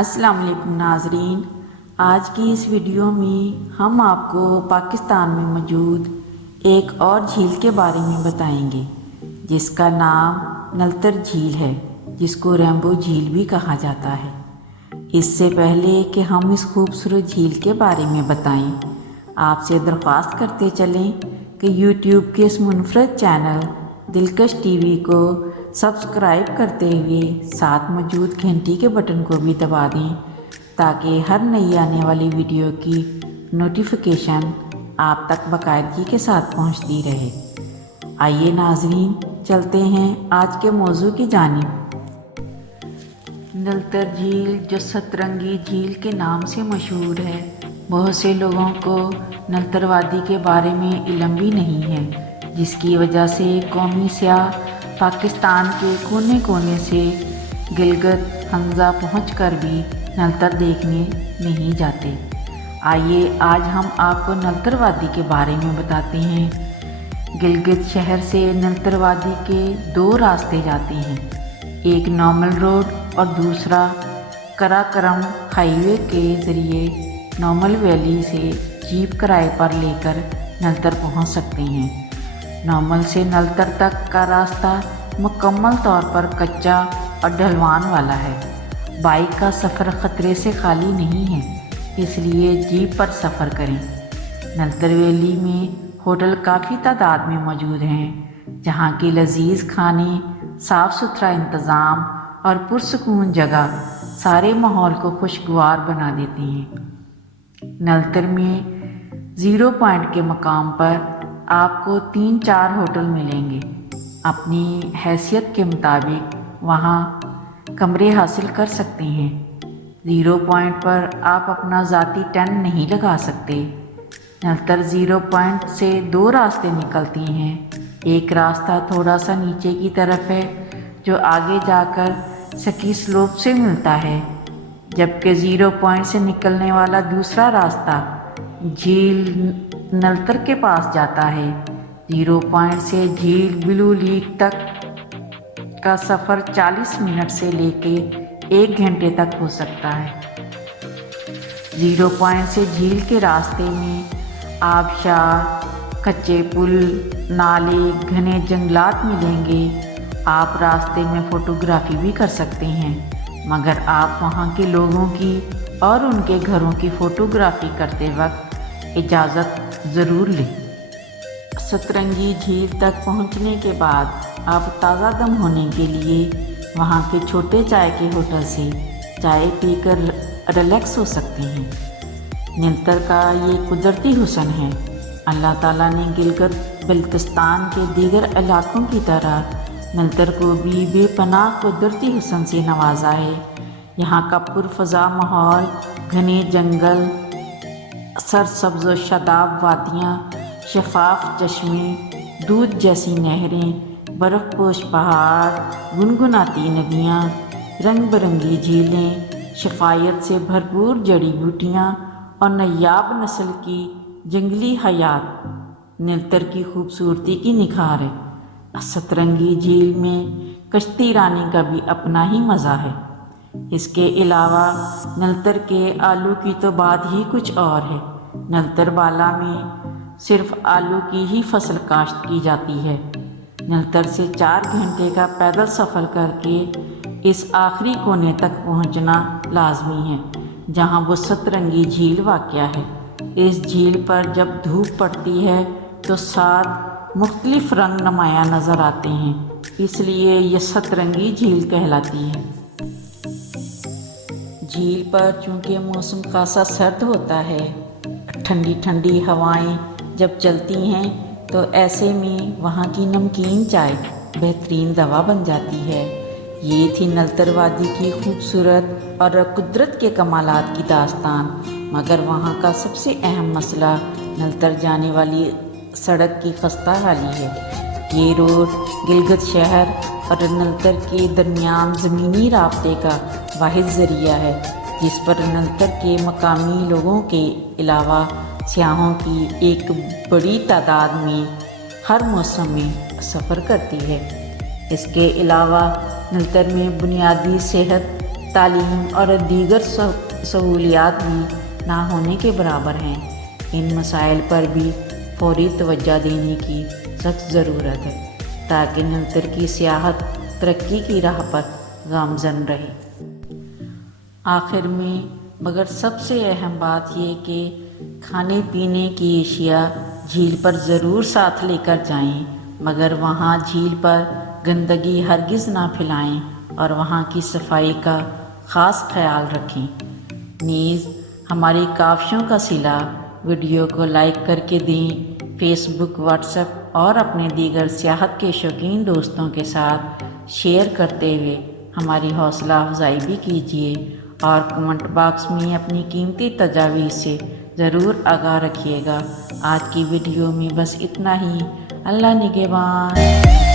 السلام علیکم ناظرین، آج کی اس ویڈیو میں ہم آپ کو پاکستان میں موجود ایک اور جھیل کے بارے میں بتائیں گے جس کا نام نلتر جھیل ہے، جس کو ریمبو جھیل بھی کہا جاتا ہے۔ اس سے پہلے کہ ہم اس خوبصورت جھیل کے بارے میں بتائیں، آپ سے درخواست کرتے چلیں کہ یوٹیوب کے اس منفرد چینل دلکش ٹی وی کو سبسکرائب کرتے ہوئے ساتھ موجود گھنٹی کے بٹن کو بھی دبا دیں تاکہ ہر نئی آنے والی ویڈیو کی نوٹیفیکیشن آپ تک باقاعدگی کے ساتھ پہنچتی رہے۔ آئیے ناظرین، چلتے ہیں آج کے موضوع کی جانب۔ نلتر جھیل جو سترنگی جھیل کے نام سے مشہور ہے، بہت سے لوگوں کو نلتر وادی کے بارے میں علم بھی نہیں ہے، جس کی وجہ سے قومی سیاح پاکستان کے کونے کونے سے گلگت حنزہ پہنچ کر بھی نلتر دیکھنے نہیں جاتے۔ آئیے آج ہم آپ کو نلتر وادی کے بارے میں بتاتے ہیں۔ گلگت شہر سے نلتر وادی کے دو راستے جاتے ہیں، ایک نارمل روڈ اور دوسرا کراکرم ہائی وے کے ذریعے نارمل ویلی سے جیپ کرائے پر لے کر نلتر پہنچ سکتے ہیں۔ نارمل سے نلتر تک کا راستہ مکمل طور پر کچا اور ڈھلوان والا ہے۔ بائک کا سفر خطرے سے خالی نہیں ہے، اس لیے جیپ پر سفر کریں۔ نلتر ویلی میں ہوٹل کافی تعداد میں موجود ہیں، جہاں کی لذیذ کھانے، صاف ستھرا انتظام اور پرسکون جگہ سارے ماحول کو خوشگوار بنا دیتے ہیں۔ نلتر میں 0 پوائنٹ کے مقام پر آپ کو 3-4 ہوٹل ملیں گے۔ اپنی حیثیت کے مطابق وہاں کمرے حاصل کر سکتے ہیں۔ 0 پوائنٹ پر آپ اپنا ذاتی ٹینٹ نہیں لگا سکتے۔ نلتر 0 پوائنٹ سے 2 راستے نکلتی ہیں۔ ایک راستہ تھوڑا سا نیچے کی طرف ہے جو آگے جا کر سکی سلوپ سے ملتا ہے، جبکہ 0 پوائنٹ سے نکلنے والا دوسرا راستہ جھیل نلتر کے پاس جاتا ہے۔ 0 پوائنٹ سے جھیل بلو لیک تک کا سفر 40 منٹ سے لے کے 1 گھنٹے تک ہو سکتا ہے۔ 0 پوائنٹ سے جھیل کے راستے میں آبشار، کچے پل، نالے، گھنے جنگلات ملیں گے۔ آپ راستے میں فوٹوگرافی بھی کر سکتے ہیں، مگر آپ وہاں کے لوگوں کی اور ان کے گھروں کی فوٹوگرافی کرتے وقت اجازت ضرور لیں۔ سترنگی جھیل تک پہنچنے کے بعد آپ تازہ دم ہونے کے لیے وہاں کے چھوٹے چائے کے ہوٹل سے چائے پی کر ریلیکس ہو سکتے ہیں۔ نلتر کا یہ قدرتی حسن ہے۔ اللہ تعالیٰ نے گلگت بلتستان کے دیگر علاقوں کی طرح نلتر کو بھی بے پناہ قدرتی حسن سے نوازا ہے۔ یہاں کا پرفضا ماحول، گھنے جنگل، سرسبز و شاداب وادیاں، شفاف چشمے، دودھ جیسی نہریں، برف پوش پہاڑ، گنگناتی ندیاں، رنگ برنگی جھیلیں، شفایت سے بھرپور جڑی بوٹیاں اور نایاب نسل کی جنگلی حیات نلتر کی خوبصورتی کی نکھار ہے۔ سترنگی جھیل میں کشتی رانی کا بھی اپنا ہی مزہ ہے۔ اس کے علاوہ نلتر کے آلو کی تو بات ہی کچھ اور ہے۔ نلتر بالا میں صرف آلو کی ہی فصل کاشت کی جاتی ہے۔ نلتر سے 4 گھنٹے کا پیدل سفر کر کے اس آخری کونے تک پہنچنا لازمی ہے جہاں وہ سترنگی جھیل واقع ہے۔ اس جھیل پر جب دھوپ پڑتی ہے تو 7 مختلف رنگ نمایاں نظر آتے ہیں، اس لیے یہ سترنگی جھیل کہلاتی ہے۔ جھیل پر چونکہ موسم خاصا سرد ہوتا ہے، ٹھنڈی ٹھنڈی ہوائیں جب چلتی ہیں تو ایسے میں وہاں کی نمکین چائے بہترین دوا بن جاتی ہے۔ یہ تھی نلتر وادی کی خوبصورت اور قدرت کے کمالات کی داستان، مگر وہاں کا سب سے اہم مسئلہ نلتر جانے والی سڑک کی خستہ حالی ہے۔ یہ روڈ گلگت شہر اور نلتر کے درمیان زمینی رابطے کا واحد ذریعہ ہے، جس پر نلتر کے مقامی لوگوں کے علاوہ سیاحوں کی ایک بڑی تعداد میں ہر موسم میں سفر کرتی ہے۔ اس کے علاوہ نلتر میں بنیادی صحت تعلیم اور دیگر سہولیات بھی نہ ہونے کے برابر ہیں۔ ان مسائل پر بھی فوری توجہ دینے کی سخت ضرورت ہے تاکہ نلتر کی سیاحت ترقی کی راہ پر گامزن رہے۔ آخر میں مگر سب سے اہم بات یہ کہ کھانے پینے کی اشیاء جھیل پر ضرور ساتھ لے کر جائیں، مگر وہاں جھیل پر گندگی ہرگز نہ پھیلائیں اور وہاں کی صفائی کا خاص خیال رکھیں۔ نیز ہماری کاوشوں کا صلہ ویڈیو کو لائک کر کے دیں، فیس بک، واٹس ایپ اور اپنے دیگر سیاحت کے شوقین دوستوں کے ساتھ شیئر کرتے ہوئے ہماری حوصلہ افزائی بھی کیجیے اور کمنٹ باکس میں اپنی قیمتی تجاویز سے ضرور آگاہ رکھیے گا۔ آج کی ویڈیو میں بس اتنا ہی۔ اللہ نگہبان۔